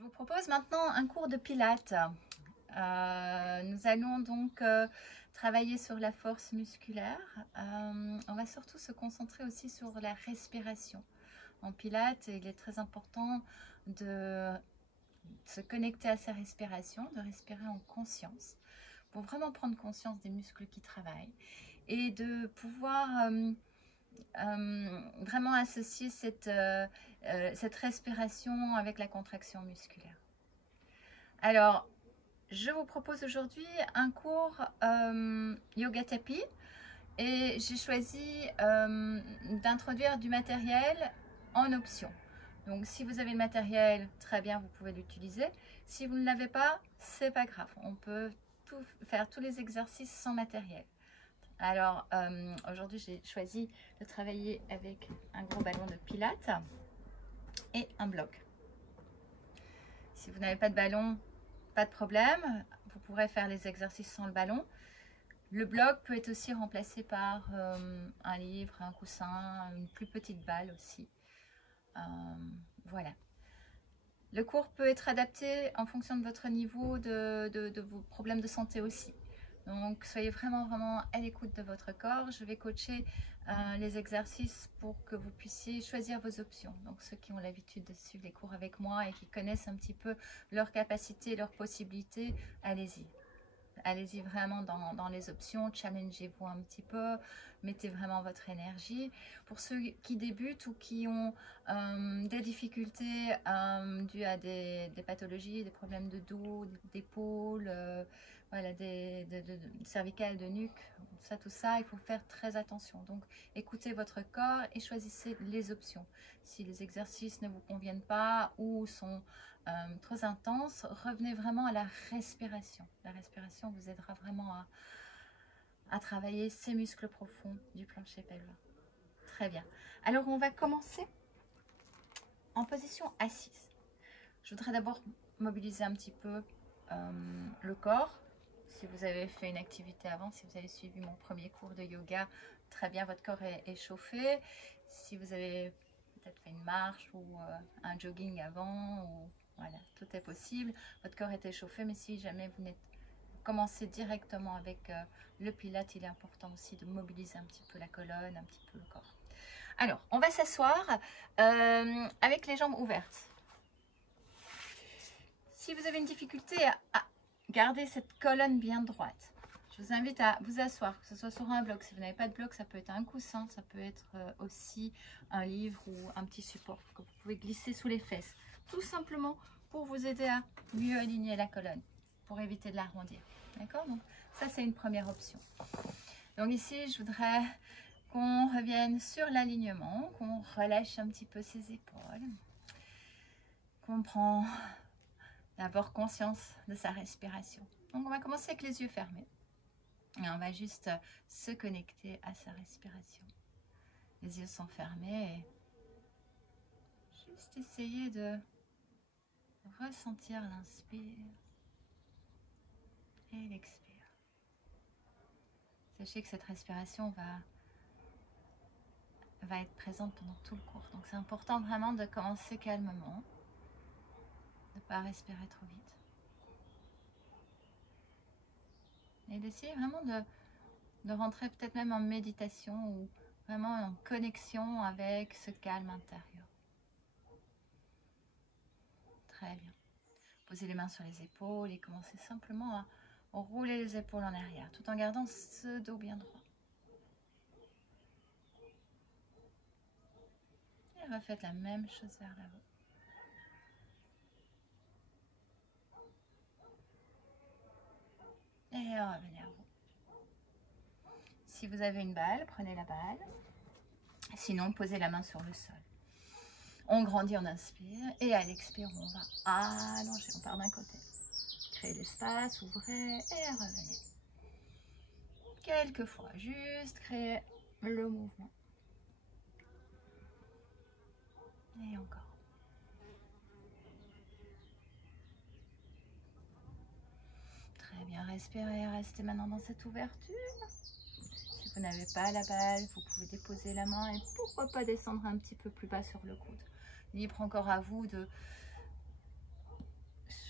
Je vous propose maintenant un cours de pilates. Nous allons donc travailler sur la force musculaire. On va surtout se concentrer aussi sur la respiration. En pilates, il est très important de se connecter à sa respiration, de respirer en conscience, pour vraiment prendre conscience des muscles qui travaillent et de pouvoir vraiment associer cette respiration avec la contraction musculaire. Alors, je vous propose aujourd'hui un cours yoga tapis et j'ai choisi d'introduire du matériel en option. Donc, si vous avez le matériel, très bien, vous pouvez l'utiliser. Si vous ne l'avez pas, c'est pas grave. On peut faire tous les exercices sans matériel. Alors, aujourd'hui, j'ai choisi de travailler avec un gros ballon de pilates et un bloc. Si vous n'avez pas de ballon, pas de problème. Vous pourrez faire les exercices sans le ballon. Le bloc peut être aussi remplacé par un livre, un coussin, une plus petite balle aussi. Voilà. Le cours peut être adapté en fonction de votre niveau, de vos problèmes de santé aussi. Donc, soyez vraiment à l'écoute de votre corps. Je vais coacher les exercices pour que vous puissiez choisir vos options. Donc, ceux qui ont l'habitude de suivre les cours avec moi et qui connaissent un petit peu leurs capacités, leurs possibilités, allez-y. Allez-y vraiment dans les options, challengez-vous un petit peu, mettez vraiment votre énergie. Pour ceux qui débutent ou qui ont des difficultés dues à des pathologies, des problèmes de dos, d'épaules, voilà, de cervicales, de nuque, tout ça, il faut faire très attention. Donc, écoutez votre corps et choisissez les options. Si les exercices ne vous conviennent pas ou sont trop intenses, revenez vraiment à la respiration. La respiration vous aidera vraiment à travailler ces muscles profonds du plancher pelvien. Très bien. Alors, on va commencer en position assise. Je voudrais d'abord mobiliser un petit peu le corps. Si vous avez fait une activité avant, si vous avez suivi mon premier cours de yoga, très bien, votre corps est chauffé. Si vous avez peut-être fait une marche ou un jogging avant, ou, voilà, tout est possible. Votre corps est échauffé, mais si jamais vous commencez directement avec le pilate, il est important aussi de mobiliser un petit peu la colonne, un petit peu le corps. Alors, on va s'asseoir avec les jambes ouvertes. Si vous avez une difficulté à garder cette colonne bien droite, je vous invite à vous asseoir, que ce soit sur un bloc. Si vous n'avez pas de bloc, ça peut être un coussin, ça peut être aussi un livre ou un petit support que vous pouvez glisser sous les fesses. Tout simplement pour vous aider à mieux aligner la colonne, pour éviter de l'arrondir. D'accord? Donc ça, c'est une première option. Donc ici, je voudrais qu'on revienne sur l'alignement, qu'on relâche un petit peu ses épaules, qu'on prend d'abord conscience de sa respiration. Donc on va commencer avec les yeux fermés. Et on va juste se connecter à sa respiration. Les yeux sont fermés et juste essayer de ressentir l'inspire et l'expire. Sachez que cette respiration va être présente pendant tout le cours. Donc c'est important vraiment de commencer calmement, de ne pas respirer trop vite. Et d'essayer vraiment de rentrer peut-être même en méditation ou vraiment en connexion avec ce calme intérieur. Très bien. Posez les mains sur les épaules et commencez simplement à rouler les épaules en arrière tout en gardant ce dos bien droit. Et refaites la même chose vers l'avant. Et revenez à vous. Si vous avez une balle, prenez la balle. Sinon, posez la main sur le sol. On grandit, on inspire. Et à l'expire, on va allonger. On part d'un côté. Créez l'espace, ouvrez et revenez. Quelques fois, juste créer le mouvement. Et encore. Très bien, respirez, restez maintenant dans cette ouverture. Si vous n'avez pas la balle, vous pouvez déposer la main et pourquoi pas descendre un petit peu plus bas sur le coude. Libre encore à vous de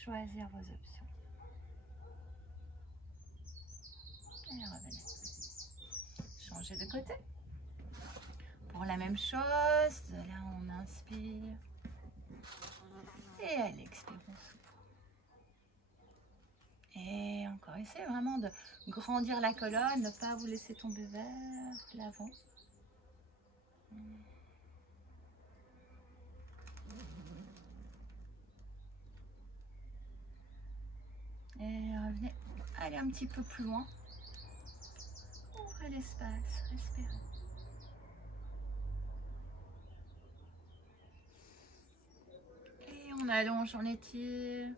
choisir vos options. Et revenez. Changez de côté. Pour la même chose, de là on inspire. Et à l'expire, on s'ouvre. Et encore, essayez vraiment de grandir la colonne, ne pas vous laisser tomber vers l'avant. Et revenez, allez un petit peu plus loin. Ouvrez l'espace, respirez. Et on allonge, on étire.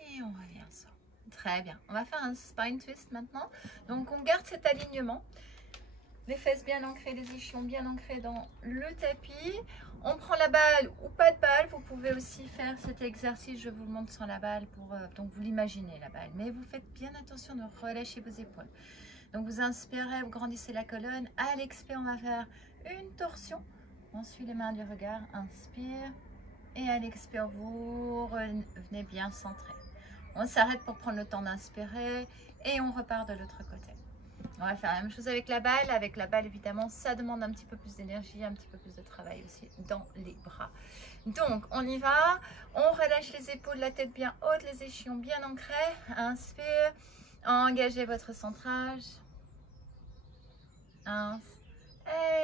Et on revient ça. Très bien. On va faire un spine twist maintenant. Donc on garde cet alignement. Les fesses bien ancrées, les ischions bien ancrés dans le tapis. On prend la balle ou pas de balle. Vous pouvez aussi faire cet exercice. Je vous le montre sans la balle. Donc vous l'imaginez la balle. Mais vous faites bien attention de relâcher vos épaules. Donc vous inspirez, vous grandissez la colonne. À l'expire, on va faire une torsion. On suit les mains du regard. Inspire. Et à l'expire, vous revenez bien centré. On s'arrête pour prendre le temps d'inspirer. Et on repart de l'autre côté. On va faire la même chose avec la balle. Avec la balle, évidemment, ça demande un petit peu plus d'énergie, un petit peu plus de travail aussi dans les bras. Donc, on y va. On relâche les épaules, la tête bien haute, les ischions bien ancrés. Inspire. Engagez votre centrage.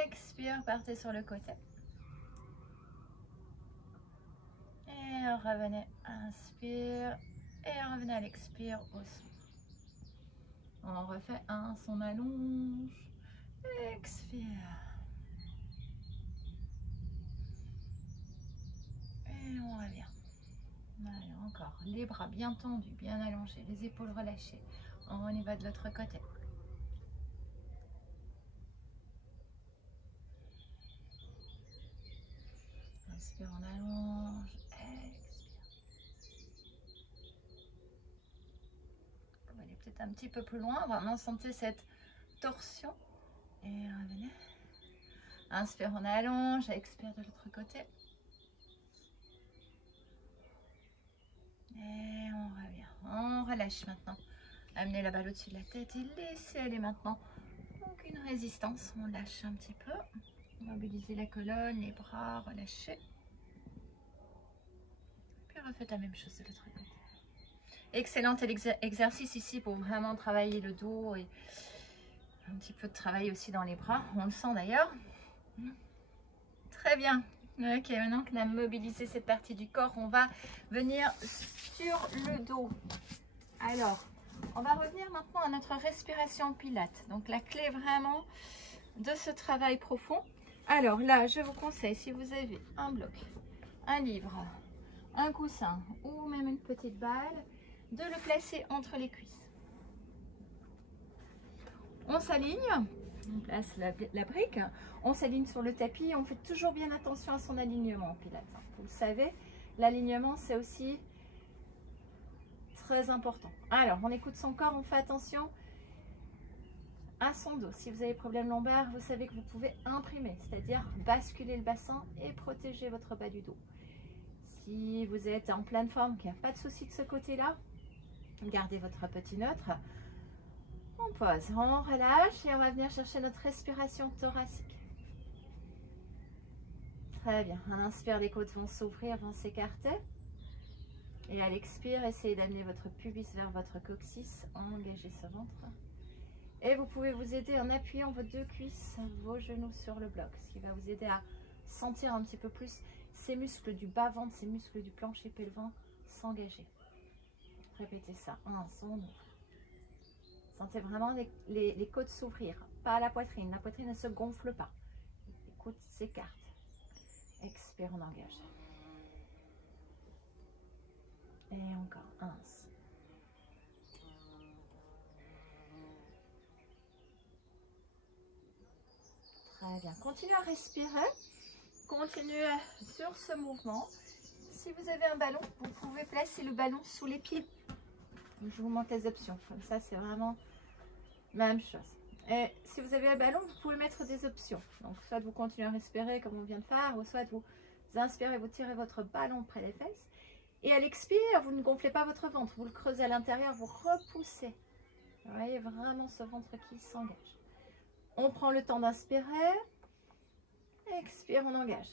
Expire, partez sur le côté. Et revenez. Inspire. Et revenez à l'expire aussi. On refait un, on allonge, expire. Et on revient. Allez, encore, les bras bien tendus, bien allongés, les épaules relâchées. On y va de l'autre côté. Inspire, on allonge, expire. On va aller peut-être un petit peu plus loin, vraiment sentez cette torsion. Et revenez. Inspire, on allonge, expire de l'autre côté. Et on revient. On relâche maintenant. Amenez la balle au-dessus de la tête et laissez aller maintenant. Aucune résistance. On lâche un petit peu. Mobilisez la colonne, les bras, relâchez. Puis refaites la même chose de l'autre côté. Excellent exercice ici pour vraiment travailler le dos et un petit peu de travail aussi dans les bras. On le sent d'ailleurs. Très bien. Ok, maintenant qu'on a mobilisé cette partie du corps, on va venir sur le dos. Alors, on va revenir maintenant à notre respiration en pilates. Donc, la clé vraiment de ce travail profond. Alors là, je vous conseille, si vous avez un bloc, un livre, un coussin ou même une petite balle, de le placer entre les cuisses. On s'aligne. On place la brique, on s'aligne sur le tapis, on fait toujours bien attention à son alignement en pilates. Vous le savez, l'alignement c'est aussi très important. Alors, on écoute son corps, on fait attention à son dos. Si vous avez des problèmes lombaires, vous savez que vous pouvez imprimer, c'est-à-dire basculer le bassin et protéger votre bas du dos. Si vous êtes en pleine forme, qu'il n'y a pas de souci de ce côté-là, gardez votre petit neutre. On pose, on relâche et on va venir chercher notre respiration thoracique. Très bien. À l'inspire, les côtes vont s'ouvrir, vont s'écarter. Et à l'expire, essayez d'amener votre pubis vers votre coccyx. Engagez ce ventre. Et vous pouvez vous aider en appuyant vos deux cuisses, vos genoux sur le bloc. Ce qui va vous aider à sentir un petit peu plus ces muscles du bas-ventre, ces muscles du plancher pelvin s'engager. Répétez ça. On ouvre. Sentez vraiment les côtes s'ouvrir, pas la poitrine. La poitrine ne se gonfle pas. Les côtes s'écartent. Expire, on engage. Et encore. 1. Très bien. Continuez à respirer. Continuez sur ce mouvement. Si vous avez un ballon, vous pouvez placer le ballon sous les pieds. Je vous montre les options. Comme ça, c'est vraiment la même chose. Et si vous avez un ballon, vous pouvez mettre des options. Donc, soit vous continuez à respirer comme on vient de faire, ou soit vous inspirez, vous tirez votre ballon près des fesses. Et à l'expire, vous ne gonflez pas votre ventre, vous le creusez à l'intérieur, vous repoussez. Vous voyez vraiment ce ventre qui s'engage. On prend le temps d'inspirer. Expire, on engage.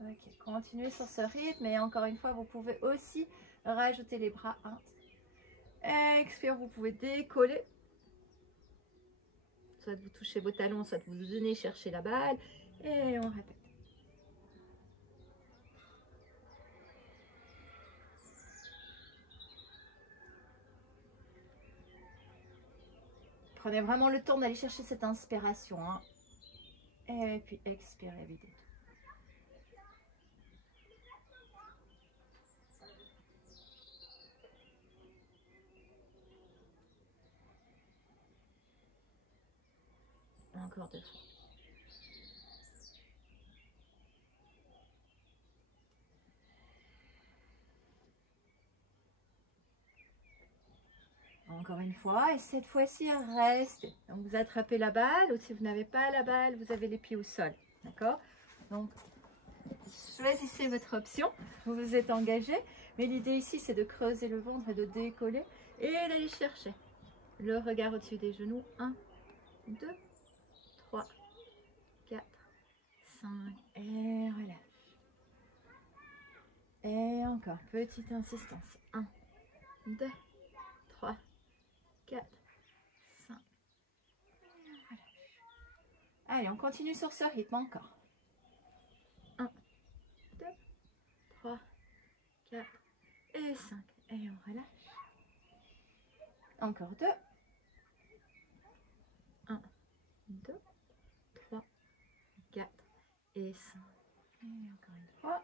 Ok, continuez sur ce rythme. Et encore une fois, vous pouvez aussi rajouter les bras. Expire, vous pouvez décoller. Soit vous touchez vos talons, soit vous venez chercher la balle. Et on répète. Prenez vraiment le temps d'aller chercher cette inspiration. Et puis expirez, videz tout. Encore 2 fois. Encore une fois, et cette fois-ci, restez. Donc, vous attrapez la balle, ou si vous n'avez pas la balle, vous avez les pieds au sol. D'accord? Donc, choisissez votre option. Vous vous êtes engagé. Mais l'idée ici, c'est de creuser le ventre et de décoller et d'aller chercher le regard au-dessus des genoux. 1, 2, 3, 4, 5. Et relâche. Et encore, petite insistance. 1, 2, 3, 4, 5. Allez, on continue sur ce rythme encore. 1, 2, 3, 4 et 5. Et on relâche. Encore 2. 1, 2, 3, 4 et 5. Et encore une fois.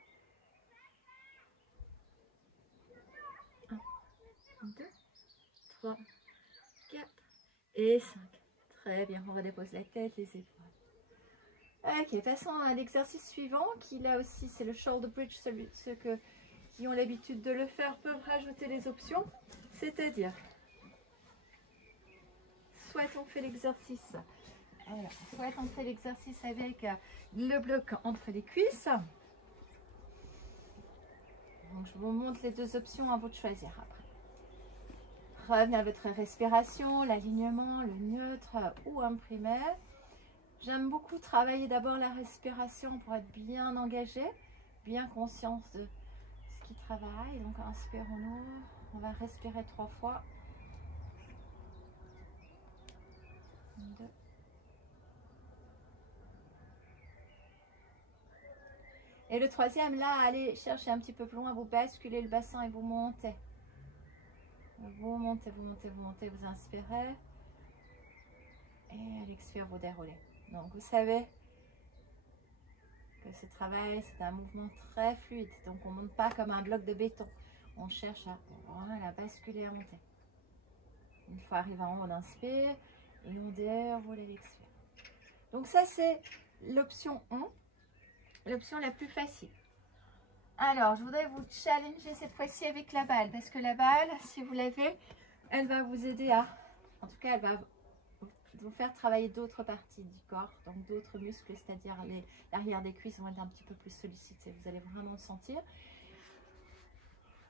1, 2, 3, 4 et 5. Très bien, on redépose la tête, les épaules. Ok, passons à l'exercice suivant, qui là aussi c'est le shoulder bridge. Ceux qui ont l'habitude de le faire peuvent rajouter les options. C'est-à-dire, soit on fait l'exercice avec le bloc entre les cuisses. Donc je vous montre les 2 options, à vous de choisir après. Revenez à votre respiration, l'alignement, le neutre ou imprimé. J'aime beaucoup travailler d'abord la respiration pour être bien engagé, bien conscience de ce qui travaille. Donc inspirons-nous, on va respirer 3 fois. 2. Et le 3e, là, allez chercher un petit peu plus loin, vous basculez le bassin et vous montez. Vous montez, vous montez, vous montez, vous inspirez. Et à l'expire, vous déroulez. Donc, vous savez que ce travail, c'est un mouvement très fluide. Donc, on ne monte pas comme un bloc de béton. On cherche à, voilà, basculer, à monter. Une fois arrivé en haut, on inspire et on déroule à l'expire. Donc, ça, c'est l'option 1, l'option la plus facile. Alors, je voudrais vous challenger cette fois-ci avec la balle. Parce que la balle, si vous l'avez, elle va vous aider à... En tout cas, elle va vous faire travailler d'autres parties du corps. Donc, d'autres muscles, c'est-à-dire l'arrière des cuisses vont être un petit peu plus sollicités. Vous allez vraiment le sentir.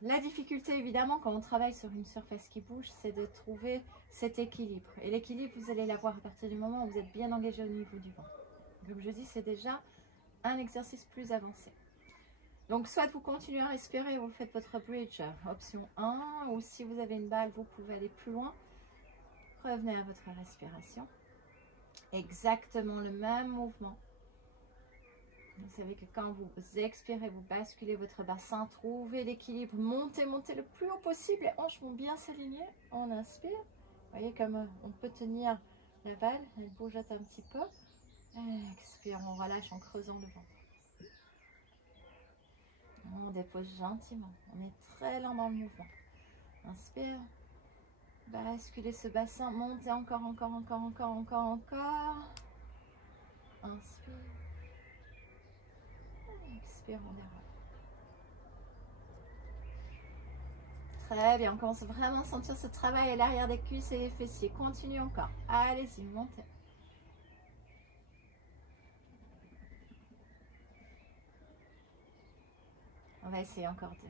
La difficulté, évidemment, quand on travaille sur une surface qui bouge, c'est de trouver cet équilibre. Et l'équilibre, vous allez l'avoir à partir du moment où vous êtes bien engagé au niveau du ventre. Comme je dis, c'est déjà un exercice plus avancé. Donc, soit vous continuez à respirer, vous faites votre bridge, option 1, ou si vous avez une balle, vous pouvez aller plus loin. Revenez à votre respiration. Exactement le même mouvement. Vous savez que quand vous expirez, vous basculez votre bassin, trouvez l'équilibre, montez, montez le plus haut possible. Les hanches vont bien s'aligner. On inspire. Vous voyez comme on peut tenir la balle, elle bougeote un petit peu. Expire, on relâche en creusant le ventre. On dépose gentiment. On est très lent dans le mouvement. Inspire. Basculez ce bassin. Montez encore, encore, encore, encore, encore, encore. Inspire. Expire, on déroule. Très bien. On commence vraiment à sentir ce travail à l'arrière des cuisses et les fessiers. Continuez encore. Allez-y, montez. On va essayer encore deux.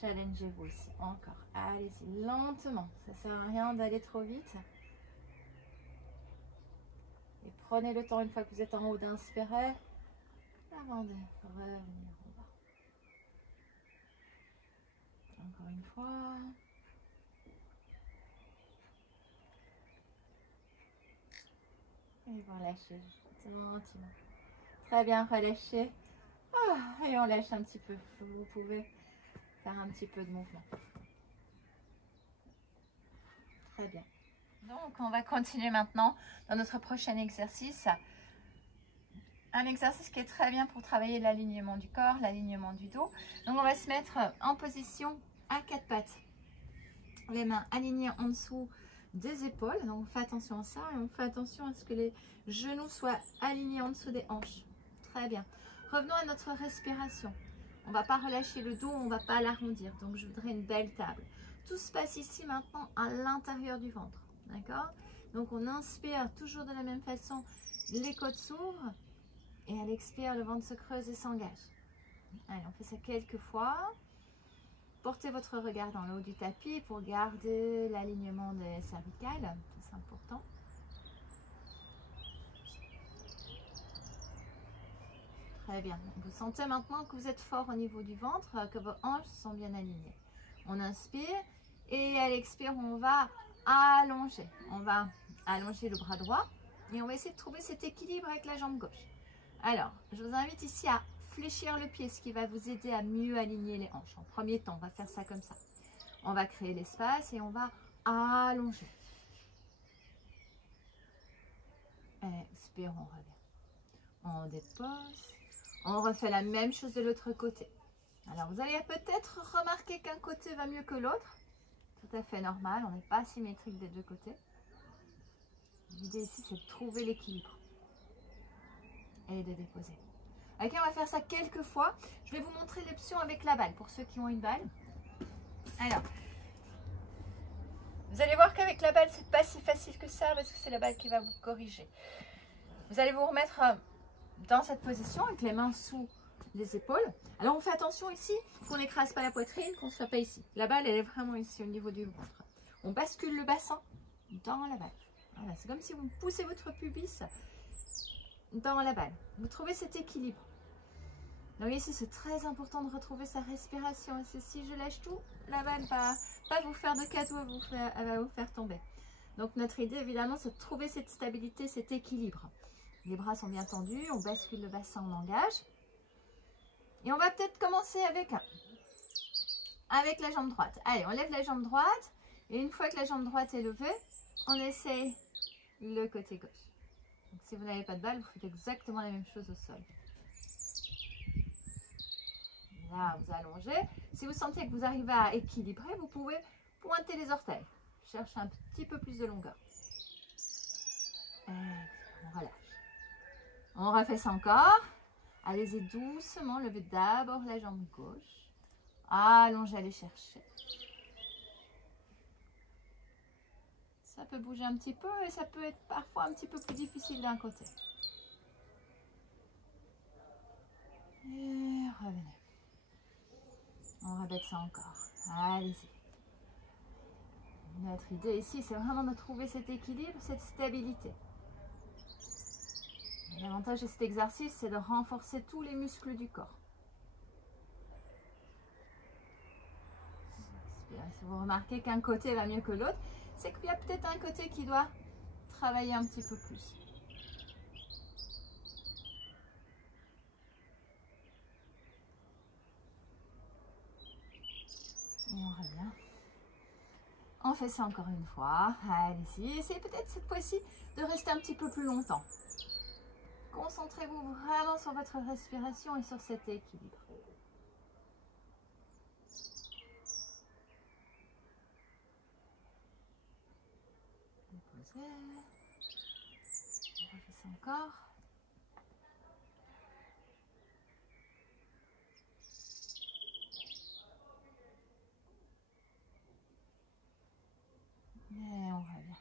Challengez-vous ici, encore. Allez-y, lentement. Ça ne sert à rien d'aller trop vite. Et prenez le temps, une fois que vous êtes en haut, d'inspirer avant de revenir en bas. Encore une fois. Et vous relâchez gentiment. Très bien, relâchez. Et on lâche un petit peu. Vous pouvez faire un petit peu de mouvement. Très bien. Donc, on va continuer maintenant dans notre prochain exercice. Un exercice qui est très bien pour travailler l'alignement du corps, l'alignement du dos. Donc, on va se mettre en position à quatre pattes. Les mains alignées en dessous des épaules. Donc, on fait attention à ça et on fait attention à ce que les genoux soient alignés en dessous des hanches. Très bien. Revenons à notre respiration. On ne va pas relâcher le dos, on ne va pas l'arrondir. Donc, je voudrais une belle table. Tout se passe ici maintenant à l'intérieur du ventre. D'accord? Donc, on inspire toujours de la même façon. Les côtes s'ouvrent. Et à l'expire, le ventre se creuse et s'engage. Allez, on fait ça quelques fois. Portez votre regard dans le haut du tapis pour garder l'alignement des cervicales. C'est important. Très bien. Vous sentez maintenant que vous êtes fort au niveau du ventre, que vos hanches sont bien alignées. On inspire et à l'expire, on va allonger. On va allonger le bras droit et on va essayer de trouver cet équilibre avec la jambe gauche. Alors, je vous invite ici à fléchir le pied, ce qui va vous aider à mieux aligner les hanches. En premier temps, on va faire ça comme ça. On va créer l'espace et on va allonger. Expire, on revient. On dépose. On refait la même chose de l'autre côté. Alors, vous allez peut-être remarquer qu'un côté va mieux que l'autre. Tout à fait normal, on n'est pas symétrique des deux côtés. L'idée ici, c'est de trouver l'équilibre. Et de déposer. Ok, on va faire ça quelques fois. Je vais vous montrer l'option avec la balle, pour ceux qui ont une balle. Alors, vous allez voir qu'avec la balle, c'est pas si facile que ça, parce que c'est la balle qui va vous corriger. Vous allez vous remettre dans cette position, avec les mains sous les épaules. Alors, on fait attention ici, qu'on n'écrase pas la poitrine, qu'on ne soit pas ici. La balle, elle est vraiment ici, au niveau du ventre. On bascule le bassin dans la balle. Voilà, c'est comme si vous poussez votre pubis dans la balle. Vous trouvez cet équilibre. Donc ici, c'est très important de retrouver sa respiration. Si je lâche tout, la balle ne va pas vous faire de cadeau, elle va vous faire tomber. Donc notre idée, évidemment, c'est de trouver cette stabilité, cet équilibre. Les bras sont bien tendus, on bascule le bassin, on engage. Et on va peut-être commencer avec la jambe droite. Allez, on lève la jambe droite. Et une fois que la jambe droite est levée, on essaye le côté gauche. Donc, si vous n'avez pas de balle, vous faites exactement la même chose au sol. Là, vous allongez. Si vous sentez que vous arrivez à équilibrer, vous pouvez pointer les orteils. Cherchez un petit peu plus de longueur. Et on relâche. On refait ça encore. Allez-y doucement. Levez d'abord la jambe gauche. Allongez, allez chercher. Ça peut bouger un petit peu et ça peut être parfois un petit peu plus difficile d'un côté. Et revenez. On répète ça encore. Allez-y. Notre idée ici, c'est vraiment de trouver cet équilibre, cette stabilité. L'avantage de cet exercice, c'est de renforcer tous les muscles du corps. Si vous remarquez qu'un côté va mieux que l'autre, c'est qu'il y a peut-être un côté qui doit travailler un petit peu plus. Et on revient. On fait ça encore une fois. Allez-y. Essayez peut-être cette fois-ci de rester un petit peu plus longtemps. Concentrez-vous vraiment sur votre respiration et sur cet équilibre. Déposez. On refait ça encore. Et on revient.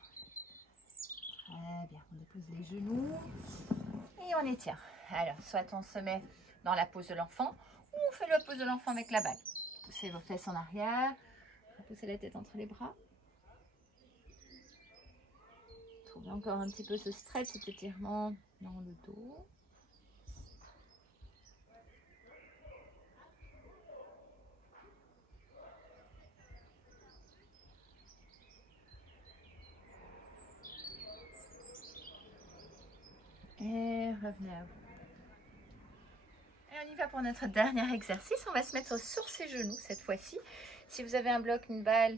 Très bien. On dépose les genoux et on étire. Alors, soit on se met dans la pose de l'enfant, on fait la pose de l'enfant avec la balle. Poussez vos fesses en arrière, poussez la tête entre les bras. Trouvez encore un petit peu ce stretch, cet étirement dans le dos. Et revenez à vous. Et on y va pour notre dernier exercice. On va se mettre sur ses genoux cette fois-ci. Si vous avez un bloc, une balle,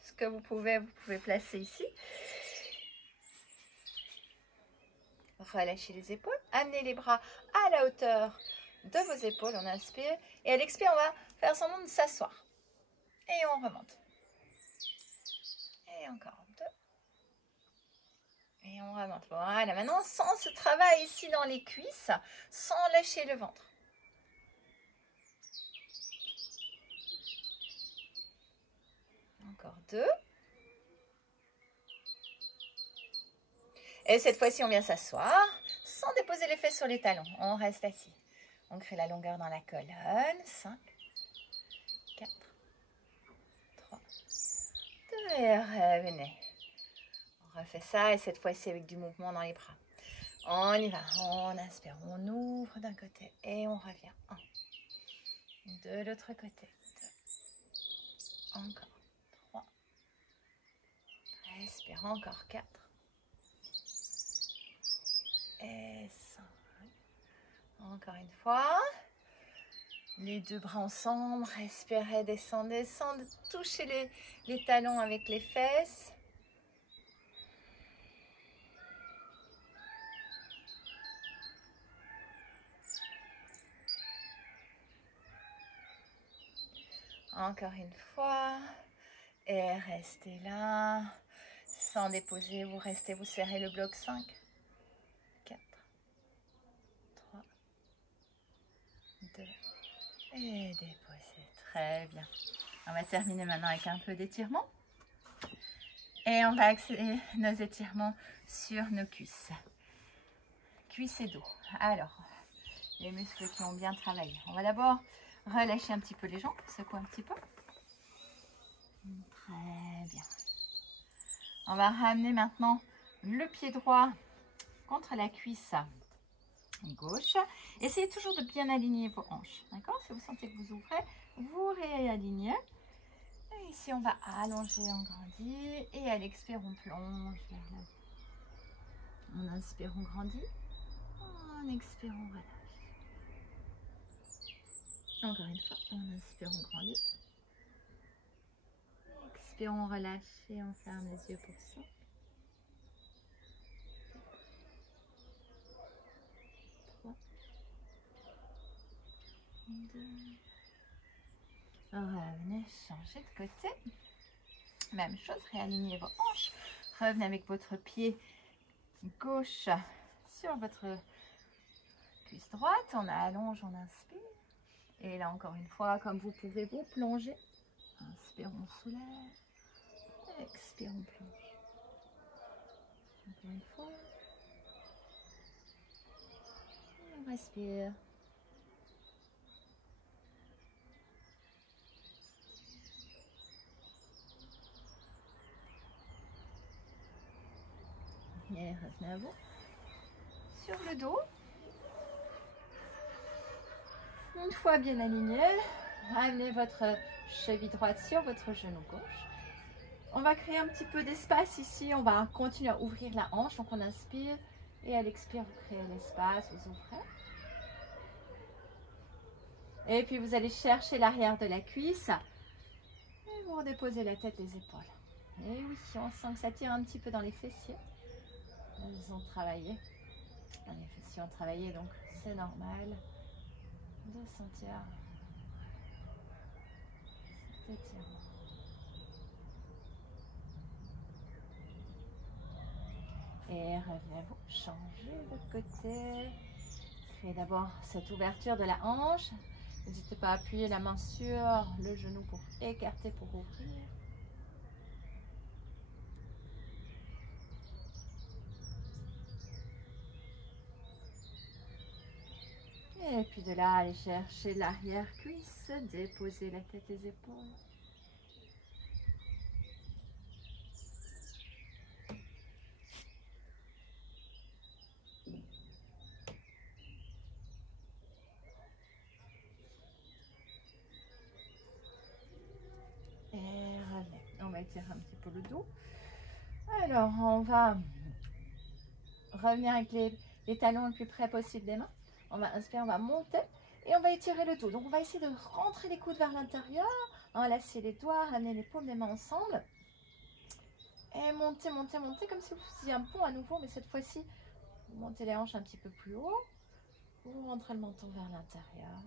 ce que vous pouvez placer ici. Relâchez les épaules. Amenez les bras à la hauteur de vos épaules. On inspire. Et à l'expire, on va faire semblant de s'asseoir. Et on remonte. Et encore deux. Et on remonte. Voilà, maintenant, sans ce travail ici dans les cuisses, sans lâcher le ventre. Encore deux. Et cette fois-ci, on vient s'asseoir sans déposer les fesses sur les talons. On reste assis. On crée la longueur dans la colonne. 5, 4, 3, 2 et revenez. On refait ça et cette fois-ci avec du mouvement dans les bras. On y va. On inspire. On ouvre d'un côté et on revient. 1. De l'autre côté. 2. Encore. 3. Respire encore. 4. Et 5. Encore une fois. Les deux bras ensemble. Respirez, descendez, descendez. Touchez les talons avec les fesses. Encore une fois. Et restez là. Sans déposer, vous restez, vous serrez le bloc. 5, 4, 3, 2. Et déposez. Très bien. On va terminer maintenant avec un peu d'étirement. Et on va accélérer nos étirements sur nos cuisses. Cuisses et dos. Alors, les muscles qui ont bien travaillé. On va d'abord relâcher un petit peu les jambes. Secouer un petit peu. Très bien. On va ramener maintenant le pied droit contre la cuisse gauche. Essayez toujours de bien aligner vos hanches. D'accord? Si vous sentez que vous ouvrez, vous réalignez. Et ici, on va allonger, on grandit. Et à l'expire, on plonge vers l'avant. On inspire, on grandit. On expire, on relâche. Encore une fois, on inspire, on grandit. Expire, on relâche et on ferme les yeux pour ça. 3, 2. Revenez, changez de côté. Même chose, réalignez vos hanches. Revenez avec votre pied gauche sur votre cuisse droite. On allonge, on inspire. Et là, encore une fois, comme vous pouvez, vous plonger. Inspire, on soulève. Expire, on plonge. Encore une fois. Et on respire. Et revenez à vous. Sur le dos. Une fois bien aligné, ramenez votre cheville droite sur votre genou gauche. On va créer un petit peu d'espace ici. On va continuer à ouvrir la hanche. Donc on inspire et à l'expire, vous créez l'espace, vous ouvrez. Et puis vous allez chercher l'arrière de la cuisse. Et vous redéposez la tête, les épaules. Et oui, on sent que ça tire un petit peu dans les fessiers. Ils ont travaillé. Les fessiers ont travaillé, donc c'est normal de sentir cet étirement. Et revenez-vous, changez de côté. Créez d'abord cette ouverture de la hanche. N'hésitez pas à appuyer la main sur le genou pour écarter, pour ouvrir. Et puis de là, aller chercher l'arrière-cuisse, déposer la tête, les épaules. Et revenez. On va étirer un petit peu le dos. Alors, on va revenir avec les talons le plus près possible des mains. On va inspirer, on va monter et on va étirer le dos. Donc, on va essayer de rentrer les coudes vers l'intérieur, enlacer les doigts, ramener les paumes des mains ensemble. Et monter, monter, monter, comme si vous faisiez un pont à nouveau, mais cette fois-ci, vous montez les hanches un petit peu plus haut. Vous rentrez le menton vers l'intérieur.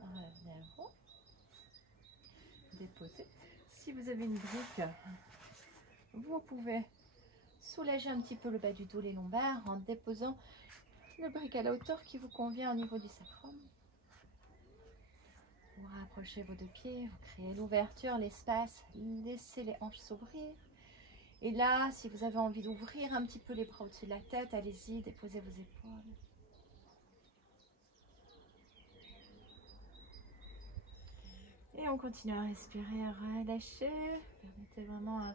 Revenez à vous. Déposez. Si vous avez une brique, vous pouvez soulager un petit peu le bas du dos, les lombaires, en déposant le brique à la hauteur qui vous convient au niveau du sacrum. Vous rapprochez vos deux pieds, vous créez l'ouverture, l'espace, laissez les hanches s'ouvrir. Et là, si vous avez envie d'ouvrir un petit peu les bras au-dessus de la tête, allez-y, déposez vos épaules. Et on continue à respirer, à relâcher. Permettez vraiment à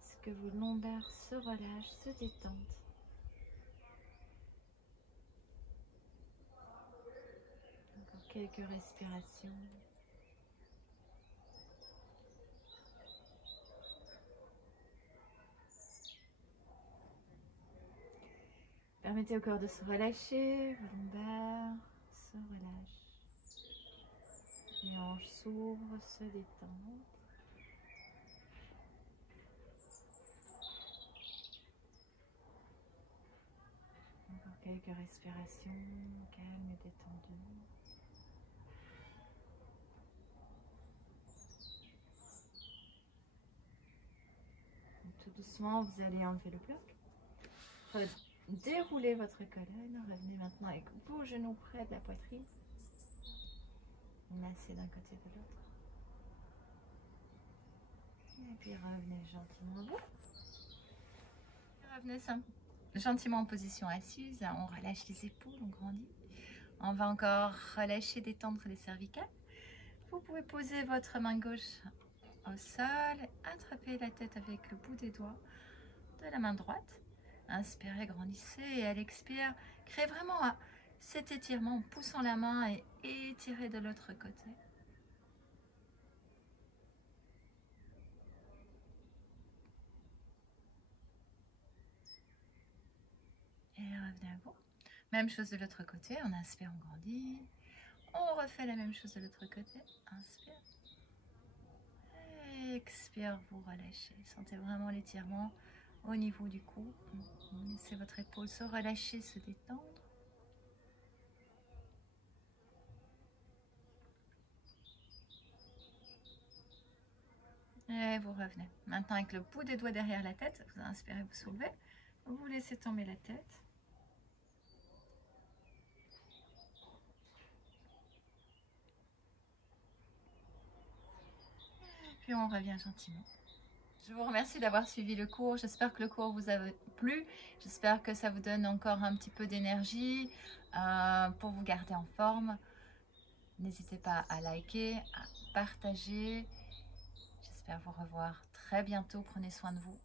ce que vos lombaires se relâchent, se détendent. Encore quelques respirations. Permettez au corps de se relâcher, vos lombaires se relâchent. Les hanches s'ouvrent, se détendent. Encore quelques respirations, calmes et détendues. Tout doucement, vous allez enlever le bloc. Déroulez votre colonne. Revenez maintenant avec vos genoux près de la poitrine. Massez d'un côté et de l'autre. Et puis revenez gentiment en haut. Revenez gentiment en position assise. On relâche les épaules, on grandit. On va encore relâcher, détendre les cervicales. Vous pouvez poser votre main gauche au sol. Attrapez la tête avec le bout des doigts de la main droite. Inspirez, grandissez et à l'expire, créez vraiment cet étirement en poussant la main et étirez de l'autre côté. Et revenez à vous. Même chose de l'autre côté, on inspire, on grandit. On refait la même chose de l'autre côté. Inspire. Expire, vous relâchez. Sentez vraiment l'étirement au niveau du cou. Laissez votre épaule se relâcher, se détendre. Et vous revenez. Maintenant avec le bout des doigts derrière la tête, vous inspirez, vous soulevez. Vous laissez tomber la tête. Et puis on revient gentiment. Je vous remercie d'avoir suivi le cours. J'espère que le cours vous a plu. J'espère que ça vous donne encore un petit peu d'énergie pour vous garder en forme. N'hésitez pas à liker, à partager. J'espère vous revoir très bientôt. Prenez soin de vous.